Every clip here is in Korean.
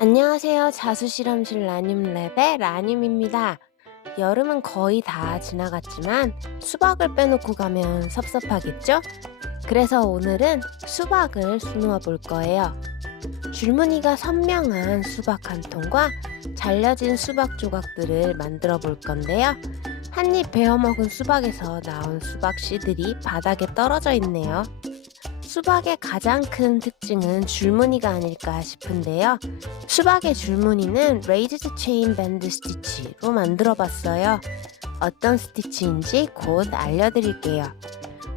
안녕하세요. 자수실험실 라늄랩의 라늄입니다. 여름은 거의 다 지나갔지만 수박을 빼놓고 가면 섭섭하겠죠? 그래서 오늘은 수박을 수놓아 볼 거예요. 줄무늬가 선명한 수박 한 통과 잘려진 수박 조각들을 만들어 볼 건데요. 한 입 베어 먹은 수박에서 나온 수박 씨들이 바닥에 떨어져 있네요. 수박의 가장 큰 특징은 줄무늬가 아닐까 싶은데요. 수박의 줄무늬는 레이즈드 체인 밴드 스티치로 만들어 봤어요. 어떤 스티치인지 곧 알려드릴게요.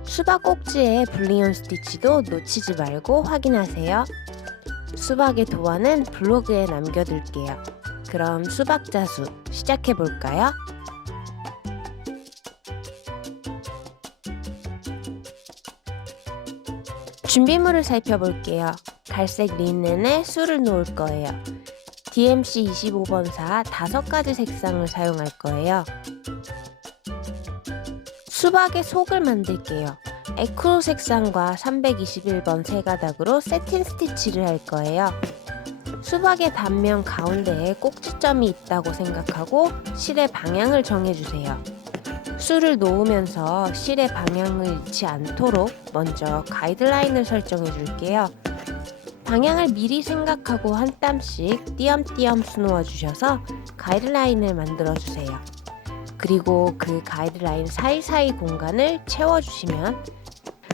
수박 꼭지에 불리온 스티치도 놓치지 말고 확인하세요. 수박의 도안은 블로그에 남겨둘게요. 그럼 수박 자수 시작해 볼까요? 준비물을 살펴볼게요. 갈색 린넨에 술을 놓을 거예요. DMC 25번사 5가지 색상을 사용할 거예요. 수박의 속을 만들게요. 에크로 색상과 321번 세 가닥으로 세틴 스티치를 할 거예요. 수박의 단면 가운데에 꼭지점이 있다고 생각하고 실의 방향을 정해주세요. 술을 놓으면서 실의 방향을 잃지 않도록 먼저 가이드라인을 설정해 줄게요. 방향을 미리 생각하고 한 땀씩 띄엄띄엄 수놓아 주셔서 가이드라인을 만들어 주세요. 그리고 그 가이드라인 사이사이 공간을 채워주시면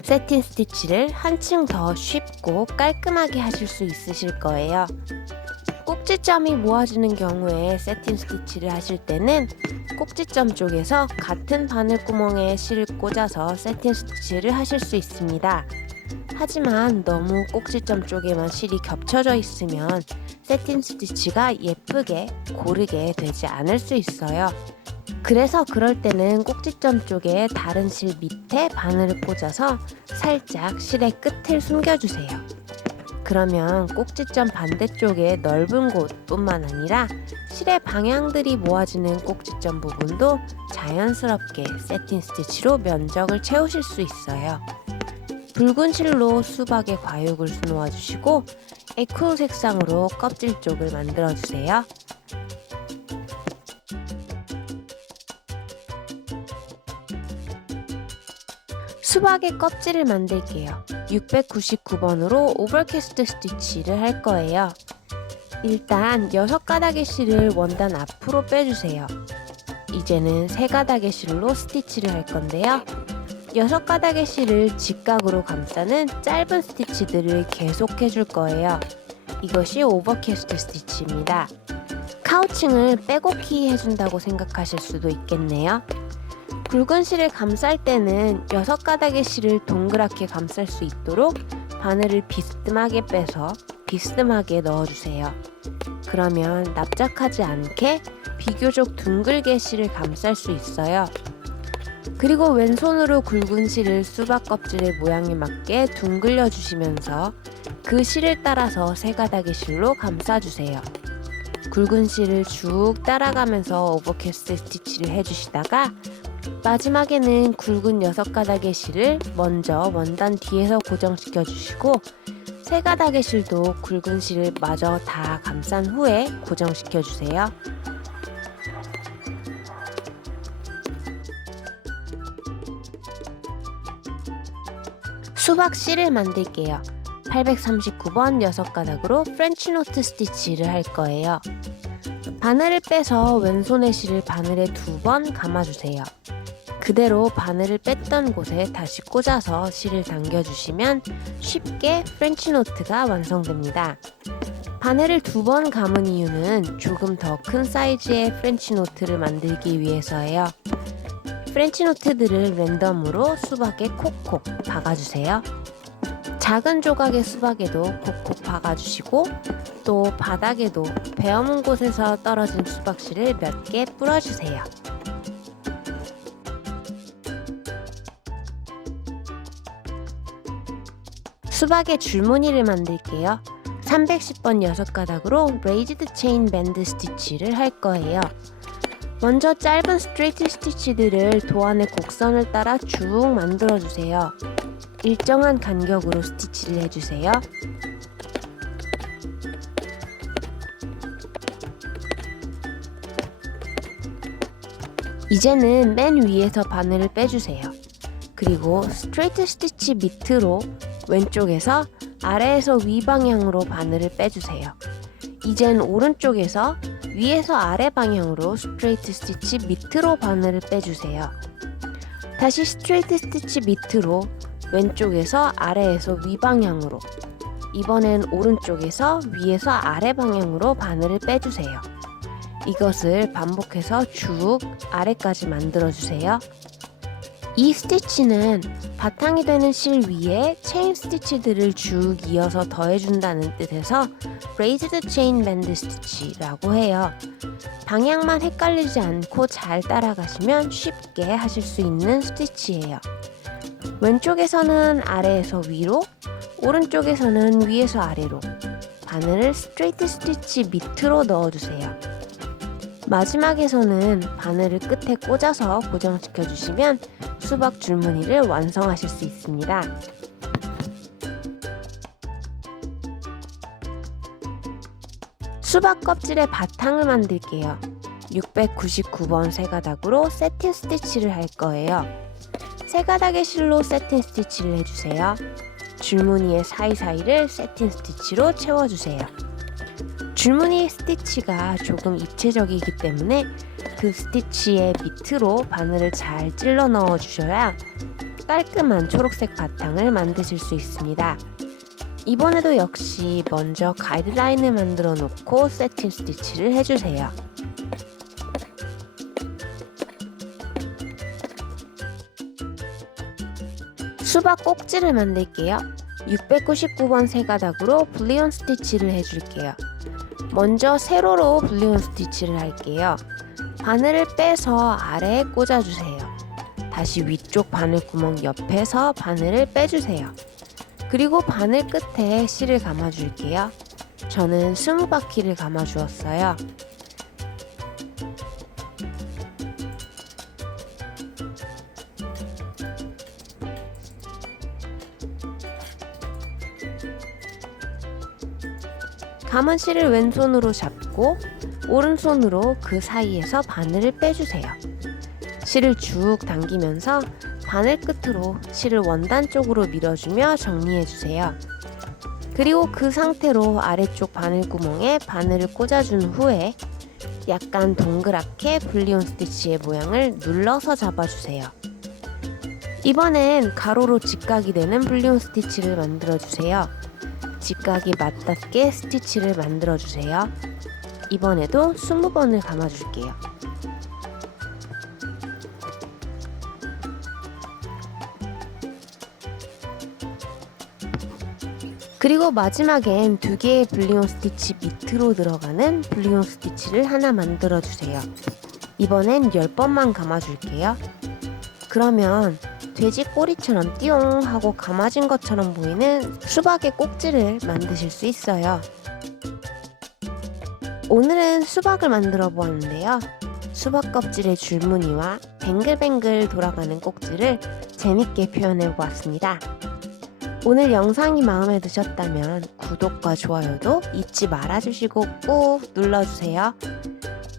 세틴 스티치를 한층 더 쉽고 깔끔하게 하실 수 있으실 거예요. 꼭지점이 모아지는 경우에 세틴 스티치를 하실 때는 꼭지점 쪽에서 같은 바늘구멍에 실을 꽂아서 세틴 스티치를 하실 수 있습니다. 하지만 너무 꼭지점 쪽에만 실이 겹쳐져 있으면 세틴 스티치가 예쁘게 고르게 되지 않을 수 있어요. 그래서 그럴 때는 꼭지점 쪽에 다른 실 밑에 바늘을 꽂아서 살짝 실의 끝을 숨겨주세요. 그러면 꼭지점 반대쪽의 넓은 곳뿐만 아니라 실의 방향들이 모아지는 꼭지점 부분도 자연스럽게 세틴 스티치로 면적을 채우실 수 있어요. 붉은 실로 수박의 과육을 수놓아 주시고 에크로 색상으로 껍질 쪽을 만들어 주세요. 수박의 껍질을 만들게요. 699번으로 오버캐스트 스티치를 할 거예요. 일단 6가닥의 실을 원단 앞으로 빼주세요. 이제는 3가닥의 실로 스티치를 할 건데요. 6가닥의 실을 직각으로 감싸는 짧은 스티치들을 계속해 줄 거예요. 이것이 오버캐스트 스티치입니다. 카우칭을 빼곡히 해준다고 생각하실 수도 있겠네요. 굵은 실을 감쌀 때는 6가닥의 실을 동그랗게 감쌀 수 있도록 바늘을 비스듬하게 빼서 비스듬하게 넣어주세요. 그러면 납작하지 않게 비교적 둥글게 실을 감쌀 수 있어요. 그리고 왼손으로 굵은 실을 수박 껍질의 모양에 맞게 둥글려 주시면서 그 실을 따라서 3가닥의 실로 감싸주세요. 굵은 실을 쭉 따라가면서 오버캐스트 스티치를 해주시다가 마지막에는 굵은 6가닥의 실을 먼저 원단 뒤에서 고정시켜 주시고 3가닥의 실도 굵은 실을 마저 다 감싼 후에 고정시켜 주세요. 수박 실을 만들게요. 839번 6가닥으로 프렌치 노트 스티치를 할 거예요. 바늘을 빼서 왼손의 실을 바늘에 2번 감아주세요. 그대로 바늘을 뺐던 곳에 다시 꽂아서 실을 당겨주시면 쉽게 프렌치 노트가 완성됩니다. 바늘을 2번 감은 이유는 조금 더 큰 사이즈의 프렌치 노트를 만들기 위해서예요. 프렌치 노트들을 랜덤으로 수박에 콕콕 박아주세요. 작은 조각의 수박에도 콕콕 박아주시고 또 바닥에도 베어문 곳에서 떨어진 수박실을 몇 개 뿌려주세요. 수박의 줄무늬를 만들게요. 310번 6가닥으로 레이즈드 체인 밴드 스티치를 할 거예요. 먼저 짧은 스트레이트 스티치들을 도안의 곡선을 따라 쭉 만들어주세요. 일정한 간격으로 스티치를 해주세요. 이제는 맨 위에서 바늘을 빼주세요. 그리고 스트레이트 스티치 밑으로 왼쪽에서 아래에서 위 방향으로 바늘을 빼주세요. 이젠 오른쪽에서 위에서 아래 방향으로 스트레이트 스티치 밑으로 바늘을 빼주세요. 다시 스트레이트 스티치 밑으로 왼쪽에서 아래에서 위 방향으로, 이번엔 오른쪽에서 위에서 아래 방향으로 바늘을 빼주세요. 이것을 반복해서 쭉 아래까지 만들어주세요. 이 스티치는 바탕이 되는 실 위에 체인 스티치들을 쭉 이어서 더해준다는 뜻에서 Raised Chain Band Stitch라고 해요. 방향만 헷갈리지 않고 잘 따라가시면 쉽게 하실 수 있는 스티치예요. 왼쪽에서는 아래에서 위로, 오른쪽에서는 위에서 아래로 바늘을 스트레이트 스티치 밑으로 넣어주세요. 마지막에서는 바늘을 끝에 꽂아서 고정시켜 주시면 수박 줄무늬를 완성하실 수 있습니다. 수박 껍질의 바탕을 만들게요. 699번 세 가닥으로 세틴 스티치를 할 거예요. 세 가닥의 실로 세틴 스티치를 해주세요. 줄무늬의 사이사이를 세틴 스티치로 채워주세요. 줄무늬 스티치가 조금 입체적이기 때문에 그 스티치의 밑으로 바늘을 잘 찔러 넣어 주셔야 깔끔한 초록색 바탕을 만드실 수 있습니다. 이번에도 역시 먼저 가이드라인을 만들어 놓고 세틴 스티치를 해주세요. 수박 꼭지를 만들게요. 699번 세 가닥으로 불리온 스티치를 해줄게요. 먼저 세로로 불리온 스티치를 할게요. 바늘을 빼서 아래에 꽂아주세요. 다시 위쪽 바늘구멍 옆에서 바늘을 빼주세요. 그리고 바늘 끝에 실을 감아줄게요. 저는 20바퀴를 감아주었어요. 감은 실을 왼손으로 잡고 오른손으로 그 사이에서 바늘을 빼주세요. 실을 쭉 당기면서 바늘 끝으로 실을 원단 쪽으로 밀어주며 정리해주세요. 그리고 그 상태로 아래쪽 바늘구멍에 바늘을 꽂아준 후에 약간 동그랗게 불리온 스티치의 모양을 눌러서 잡아주세요. 이번엔 가로로 직각이 되는 불리온 스티치를 만들어주세요. 직각이 맞닿게 스티치를 만들어주세요. 이번에도 20번을 감아줄게요. 그리고 마지막엔 2개의 불리온 스티치 밑으로 들어가는 불리온 스티치를 하나 만들어주세요. 이번엔 10번만 감아줄게요. 그러면 돼지 꼬리처럼 띠용 하고 감아진 것처럼 보이는 수박의 꼭지를 만드실 수 있어요. 오늘은 수박을 만들어 보았는데요. 수박 껍질의 줄무늬와 뱅글뱅글 돌아가는 꼭지를 재밌게 표현해 보았습니다. 오늘 영상이 마음에 드셨다면 구독과 좋아요도 잊지 말아주시고 꾹 눌러주세요.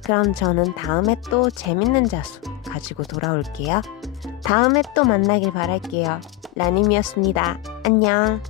그럼 저는 다음에 또 재밌는 자수 가지고 돌아올게요. 다음에 또 만나길 바랄게요. 라님이었습니다. 안녕.